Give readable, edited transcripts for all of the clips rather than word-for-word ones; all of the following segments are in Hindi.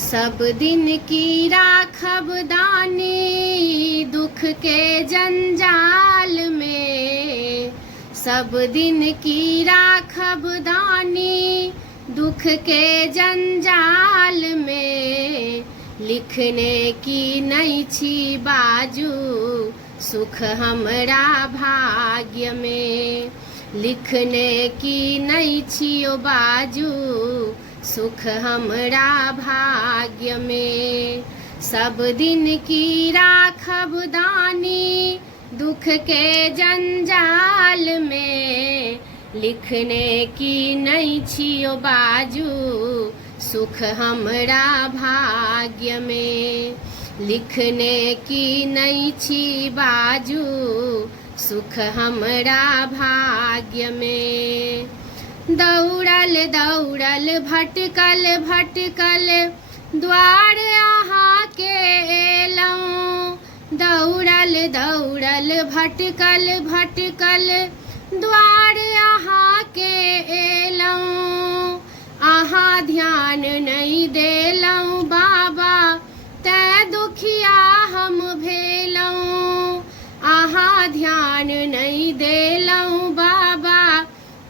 सब दिन की राखब दानी दुख के जंजाल में। सब दिन की राखब दानी दुख के जंजाल में। लिखने की नहीं छी बाजू सुख हमरा भाग्य में। लिखने की नहीं छियो बाजू सुख हमरा भाग्य में। सब दिन की राखब दानी दुख के जंजाल में। लिखने की नहीं छियो बाजू सुख हमरा भाग्य में। लिखने की नहीं छी बाजू सुख हमरा भाग्य में। दौड़ल दौड़ल भटकल भटकल द्वार अहाँ के एलौं। दौड़ल दौड़ल भटकल भटकल द्वार अहाँ के एलौं। अहाँ ध्यान नहीं देलौं बाबा तै दुखिया हम भेलौं। अहाँ ध्यान नहीं देलौं बाबा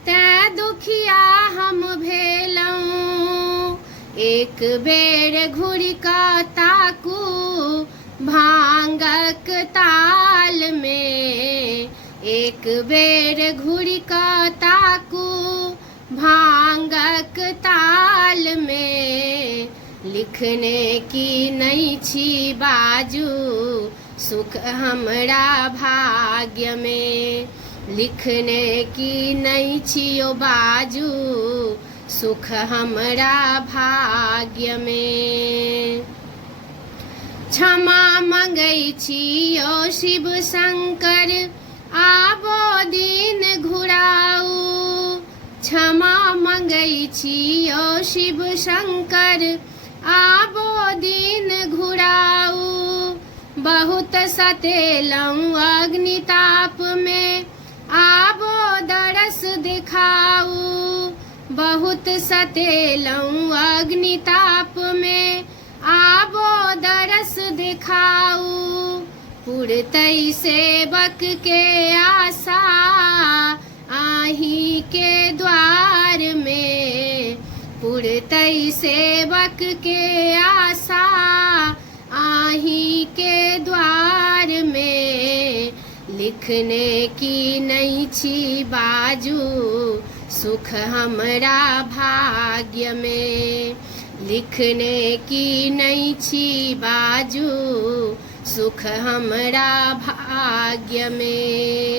तै दुखिया हम भेलौं। एक बेर घुरि कऽ ताकू भांगक ताल में। एक बेर घुरि कऽ ताकू भांगक ताल में। लिखने की नहीं छी बाजू सुख हमरा भाग्य में। लिखने की नहीं छियो बाजू सुख हमरा भाग्य में। क्षमा मंगै छियो शिव शंकर आबो दिन घुराऊ। क्षमा मंगै छियो शिव शंकर आबो दिन घुराऊ। बहुत सतेलौं अग्निताप में आबो दरस दिखाऊ। बहुत सतेलौं अग्निताप में आबो दरस दिखाऊ। पुरतै सेवक के आशा आही के द्वार में। पुरतै सेवक के आशा आही के द्वार में। लिखने की नहीं छी बाजू सुख हमरा भाग्य में। लिखने की नहीं छी बाजू सुख हमरा भाग्य में।